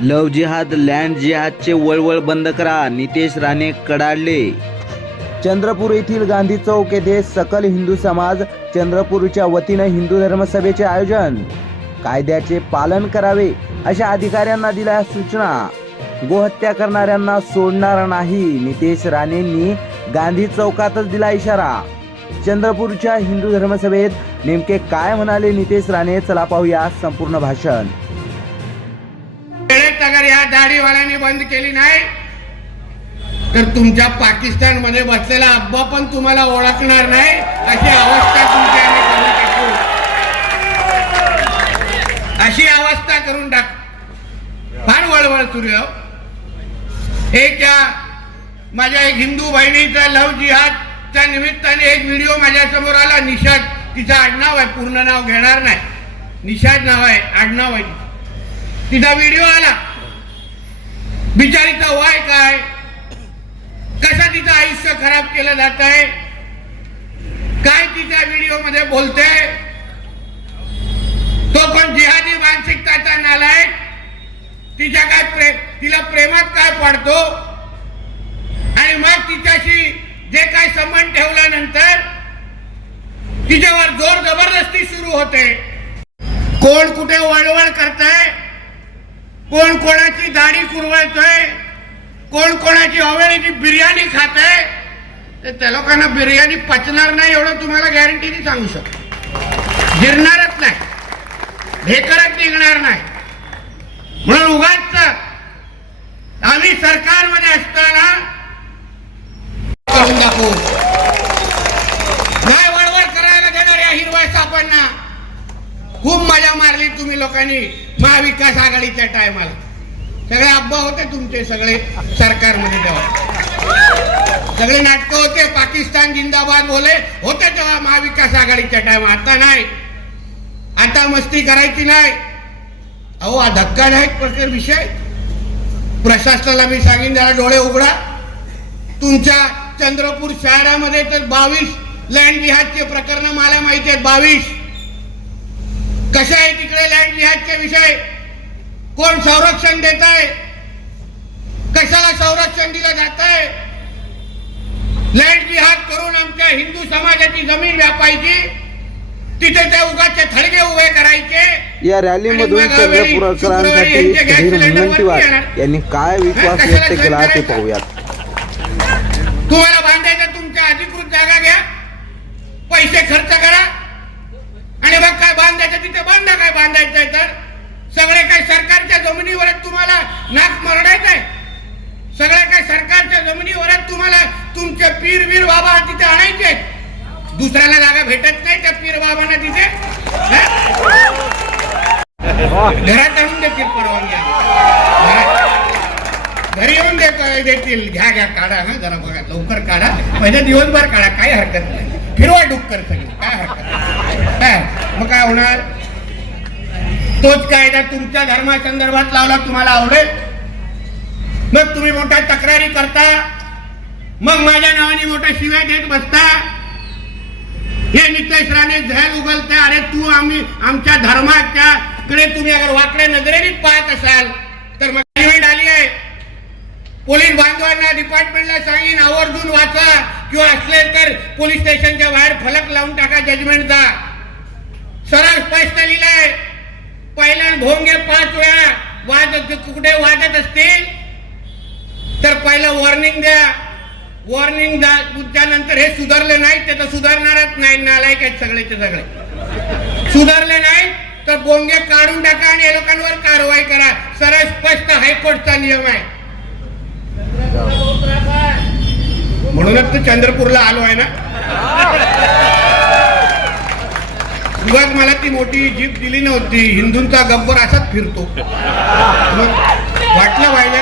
लव जिहाद लँड जिहादचे वळवळ बंद करा. नितेश राणे कडाडले. चंद्रपूर येथील गांधी चौक येथे सकल हिंदू समाज चंद्रपूरच्या वतीनं हिंदू धर्मसभेचे आयोजन. कायद्याचे पालन करावे अशा अधिकाऱ्यांना दिल्या सूचना. गोहत्या करणाऱ्यांना सोडणार नाही. नितेश राणेंनी गांधी चौकातच दिला इशारा. चंद्रपूरच्या हिंदू धर्मसभेत नेमके काय म्हणाले नितेश राणे? चला पाहूया संपूर्ण भाषण. दाढीवाल्यांनी बंद केली नाही तर तुमच्या पाकिस्तानमध्ये बसलेला अब्बा पण तुम्हाला ओळखणार नाही अशी अवस्था तुमच्या करून टाकू. अशी अवस्था करून टाक. फार वळवळ सुरू हो. एक माझ्या एक हिंदू बहिणीचा लव जिहादच्या निमित्ताने एक व्हिडिओ माझ्यासमोर आला निषाद. तिचं आडनाव आहे पूर्ण नाव घेणार नाही. निषाद नाव आहे आडनाव आहे. तिचा व्हिडिओ आला. बिचारीचा वाय काय? कसा तिचं आयुष्य खराब केलं जात आहे? काय तिच्या व्हिडिओमध्ये बोलते? तो पण जिहादी मानसिकताचा नालाय तिच्या काय प्रे तिला प्रेमात काय पडतो? आणि मग तिच्याशी जे काय संबंध ठेवल्यानंतर तिच्यावर जोर जबरदस्ती सुरू होते. कोण कुठे वळवळ करताय? कोण कोणाची दाढी कुरवायचोय कोण कोणाची हवेळीची बिर्याणी खात आहे तर त्या लोकांना बिर्याणी पचणार नाही एवढं तुम्हाला गॅरंटीने सांगू शकतो. गिरणारच नाही. ढेकरच निघणार नाही म्हणून उगाच आम्ही सरकारमध्ये असताना करून दाखवू नाही वळवळ करायला देणार या हिरवाय सापांना खूप मजा मारली तुम्ही लोकांनी महाविकास आघाडीच्या टायमाला सगळे अब्बा होते तुमचे सगळे सरकारमध्ये तेव्हा. सगळे नाटकं होते पाकिस्तान जिंदाबाद बोले होते तेव्हा महाविकास आघाडीच्या टाइम आता नाही. आता मस्ती करायची नाही. अहो हा धक्कादायक प्रकार विषय. प्रशासनाला मी सांगेन जरा डोळे उघडा. तुमच्या चंद्रपूर शहरामध्ये तर बावीस लँड बिहारचे प्रकरण मला माहिती आहेत बावीस. कशा आहे तिकडे लँड जिहादचे विषय? कोण संरक्षण देत आहे कशाला संरक्षण दिलं जात आहे लँड जिहाद करून आमच्या हिंदू समाजाची जमीन व्यापायची तिथे ते उगाचे थडगे उभे करायचे. या रॅलीमधून येणार. यांनी काय विश्वास व्यक्त केला ते? पाहूयात. तुम्हाला बांधायचं तुमच्या अधिकृत जागा घ्या. पैसे खर्च करा. आणि मग काय बांधायचं तिथे बांधा काय बांधायचंय तर? सगळे काय सरकारच्या जमिनीवरच तुम्हाला नाक मरडायचंय. आहे सगळे काय सरकारच्या जमिनीवरच तुम्हाला तुमचे पीर वीर बाबा तिथे आणायचे. दुसऱ्याला जागा भेटत नाही त्या पीर बाबांना तिथे. घरात आणून देतील परवानगी घरी येऊन देत देतील. घ्या घ्या काढा हा जरा बघा लवकर काढा. पहिले दिवसभर काढा काही हरकत नाही. फिरवा डुक्कर सगळी काय हरकत नाही. मग काय होणार? तोच कायदा तुमच्या धर्मासंदर्भात लावला तुम्हाला आवडेल? मग तुम्ही मोठ्या तक्रारी करता मग माझ्या नावाने मोठ्या शिव्या देत बसता? हे नितेश राणे झैल उगलते अरे तू आम्ही आमच्या धर्माच्या कडे तुम्ही अगर वाकड्या नजरेने पाहत असाल तर मग इव्हेंट आली आहे. पोलीस बांधवांना डिपार्टमेंटला सांगीन आवर्जून वाचा किंवा असले तर पोलीस स्टेशनच्या बाहेर फलक लावून टाका जजमेंटचा सरळ स्पष्ट लिहिलंय. पहिल्या भोंगे पाच वेळा वाजत कुठे वाजत असतील? तर पहिलं वॉर्निंग द्या. वॉर्निंग त्यानंतर हे सुधारले नाही ते तर सुधारणारच नाही. नालायक आहेत सगळेचे सगळे. सुधारले नाही तर बोंगे काढून टाका आणि या लोकांवर कारवाई करा. सरळ स्पष्ट हायकोर्टचा नियम आहे. म्हणूनच तू चंद्रपूरला आलो आहे ना. उगाच मला ती मोठी जीप दिली नव्हती. हिंदूंचा गब्बर असाच फिरतो. मग वाटलं पाहिजे.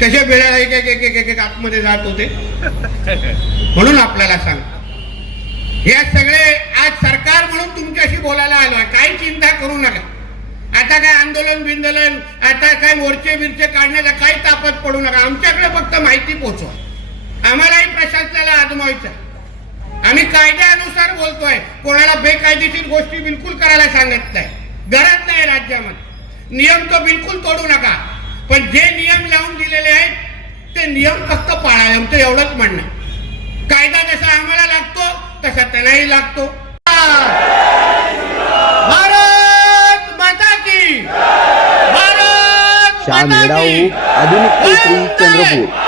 कशा वेळेला एक एक एक एक एक आतमध्ये जात होते. म्हणून आपल्याला सांग. या सगळे आज सरकार म्हणून तुमच्याशी बोलायला आलो आहे. काही चिंता करू नका. आता काय आंदोलन बिंदोलन आता काय मोर्चे बिरचे काढण्याचा काही तापत पडू नका. आमच्याकडे फक्त माहिती पोचवा. आम्हालाही प्रशासनाला आजमावायचं आम्ही कायद्यानुसार बोलतोय. कोणाला बेकायदेशीर गोष्टी बिलकुल करायला सांगत नाही. गरज नाही राज्यामध्ये. नियम तो बिलकुल तोडू नका. पण जे नियम लावून दिलेले आहेत ते नियम फक्त पाळा आमचं एवढंच म्हणणं. कायदा जसा आम्हाला लागतो तसा त्यांनाही लागतो. भारत माता की. भारत श्याम येडाऊ आधुनिक चंद्रपूर.